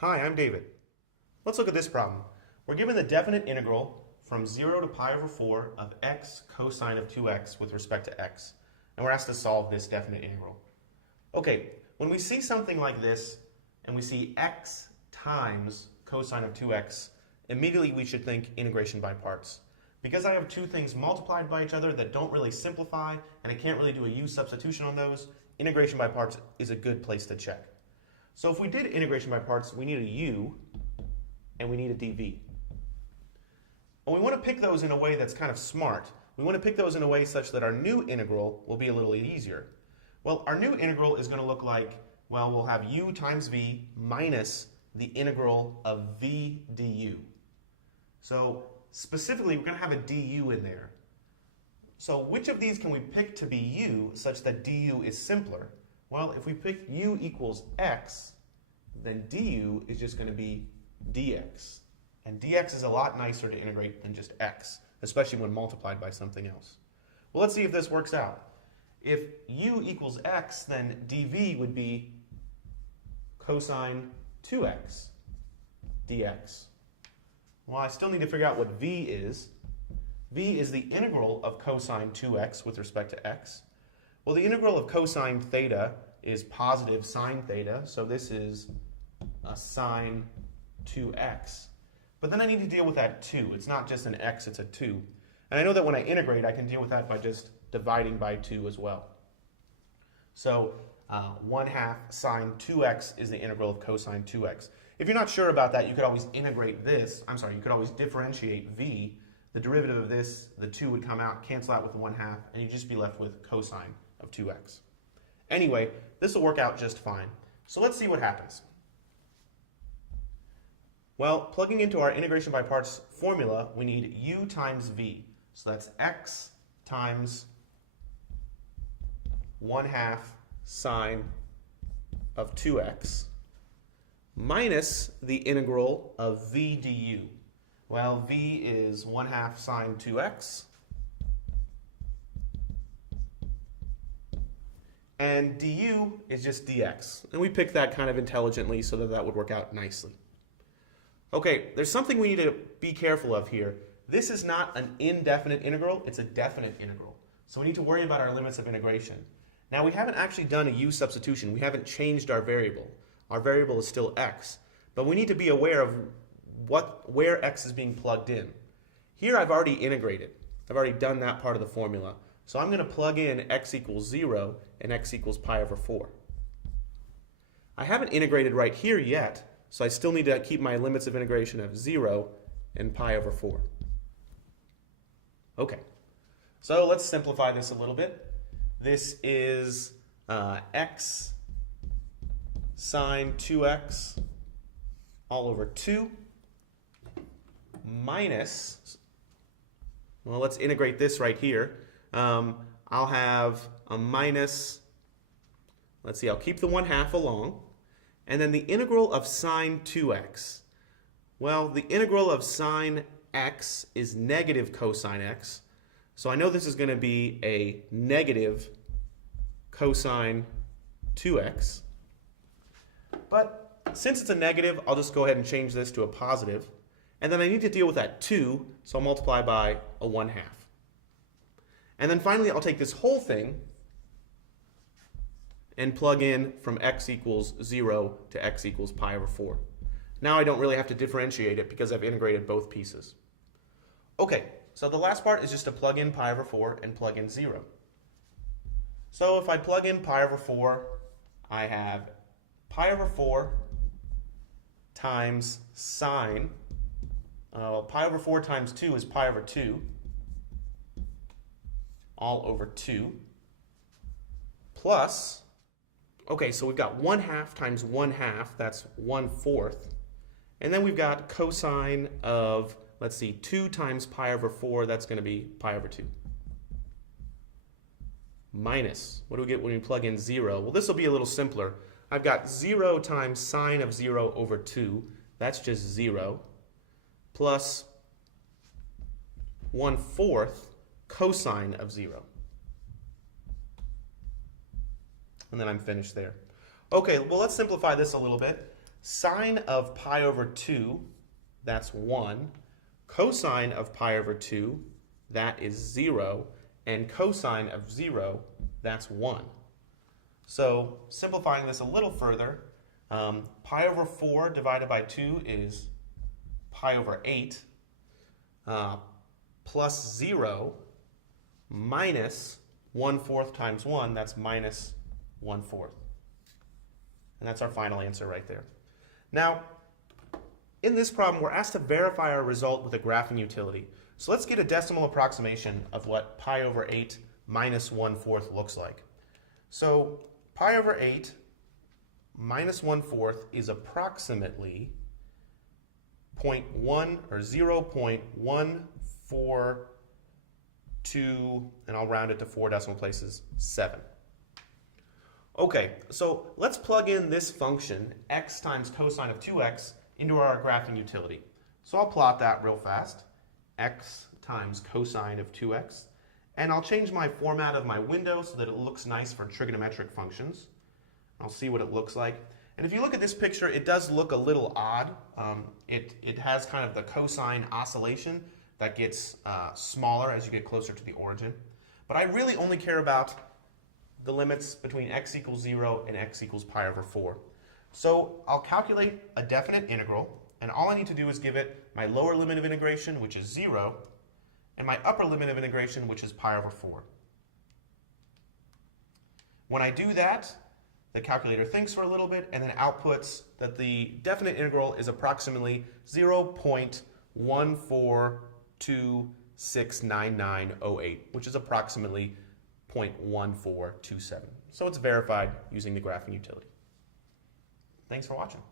Hi, I'm David. Let's look at this problem. We're given the definite integral from 0 to pi over 4 of x cosine of 2x with respect to x. And we're asked to solve this definite integral. Okay, when we see something like this and we see x times cosine of 2x, immediately we should think integration by parts. Because I have two things multiplied by each other that don't really simplify and I can't really do a u substitution on those, integration by parts is a good place to check. So if we did integration by parts, we need a u and we need a dv. And we want to pick those in a way that's kind of smart. We want to pick those in a way such that our new integral will be a little easier. Well, our new integral is going to look like, well, we'll have u times v minus the integral of v du. So specifically, we're going to have a du in there. So which of these can we pick to be u such that du is simpler? Well, if we pick u equals x, then du is just going to be dx. And dx is a lot nicer to integrate than just x, especially when multiplied by something else. Well, let's see if this works out. If u equals x, then dv would be cosine 2x dx. Well, I still need to figure out what v is. V is the integral of cosine 2x with respect to x. Well, the integral of cosine theta is positive sine theta, so this is a sine 2x. But then I need to deal with that 2. It's not just an x, it's a 2. And I know that when I integrate, I can deal with that by just dividing by 2 as well. So 1/2 sine 2x is the integral of cosine 2x. If you're not sure about that, you could always integrate this. You could always differentiate v. The derivative of this, the 2 would come out, cancel out with 1/2, and you'd just be left with cosine of 2x. Anyway, this will work out just fine. So let's see what happens. Well, plugging into our integration by parts formula, we need u times v. So that's x times 1/2 sine of 2x minus the integral of v du. Well, v is 1/2 sine 2x. And du is just dx. And we picked that kind of intelligently so that that would work out nicely. Okay, there's something we need to be careful of here. This is not an indefinite integral, it's a definite integral. So we need to worry about our limits of integration. Now, we haven't actually done a u substitution. We haven't changed our variable. Our variable is still x. But we need to be aware of where x is being plugged in. Here I've already integrated. I've already done that part of the formula. So I'm going to plug in x equals 0 and x equals pi over 4. I haven't integrated right here yet, so I still need to keep my limits of integration of 0 and pi over 4. Okay, so let's simplify this a little bit. This is x sine 2x all over 2 minus, well, let's integrate this right here. I'll have a minus, let's see, I'll keep the 1/2 along, and then the integral of sine 2x. Well, the integral of sine x is negative cosine x, so I know this is going to be a negative cosine 2x. But since it's a negative, I'll just go ahead and change this to a positive. And then I need to deal with that 2, so I'll multiply by a 1/2. And then finally, I'll take this whole thing and plug in from x equals 0 to x equals pi over 4. Now I don't really have to differentiate it because I've integrated both pieces. Okay, so the last part is just to plug in pi over 4 and plug in 0. So if I plug in pi over 4, I have pi over 4 times sine. Pi over 4 times 2 is pi over 2, all over 2, plus, okay, so we've got 1/2 times 1/2, that's 1/4, and then we've got cosine of, let's see, 2 times pi over 4, that's going to be pi over 2. Minus, what do we get when we plug in 0? Well, this will be a little simpler. I've got 0 times sine of 0 over 2, that's just 0, plus 1/4 cosine of 0. And then I'm finished there. Okay, well, let's simplify this a little bit. Sine of pi over 2, that's 1. Cosine of pi over 2, that is 0. And cosine of 0, that's 1. So simplifying this a little further, pi over 4 divided by 2 is pi over 8 plus 0 minus 1/4 times 1, that's minus 1/4. And that's our final answer right there. Now, in this problem, we're asked to verify our result with a graphing utility. So let's get a decimal approximation of what pi over 8 minus 1/4 looks like. So pi over 8 minus 1/4 is approximately 0.1 or 0.142, and I'll round it to 4 decimal places, 7. Okay, so let's plug in this function, x times cosine of 2x, into our graphing utility. So I'll plot that real fast, x times cosine of 2x, and I'll change my format of my window so that it looks nice for trigonometric functions. I'll see what it looks like. And if you look at this picture, it does look a little odd. It has kind of the cosine oscillation that gets smaller as you get closer to the origin. But I really only care about the limits between x equals 0 and x equals pi over 4. So I'll calculate a definite integral, and all I need to do is give it my lower limit of integration, which is 0, and my upper limit of integration, which is pi over 4. When I do that, the calculator thinks for a little bit and then outputs that the definite integral is approximately 0.14269908, which is approximately 0.1427. So it's verified using the graphing utility. Thanks for watching.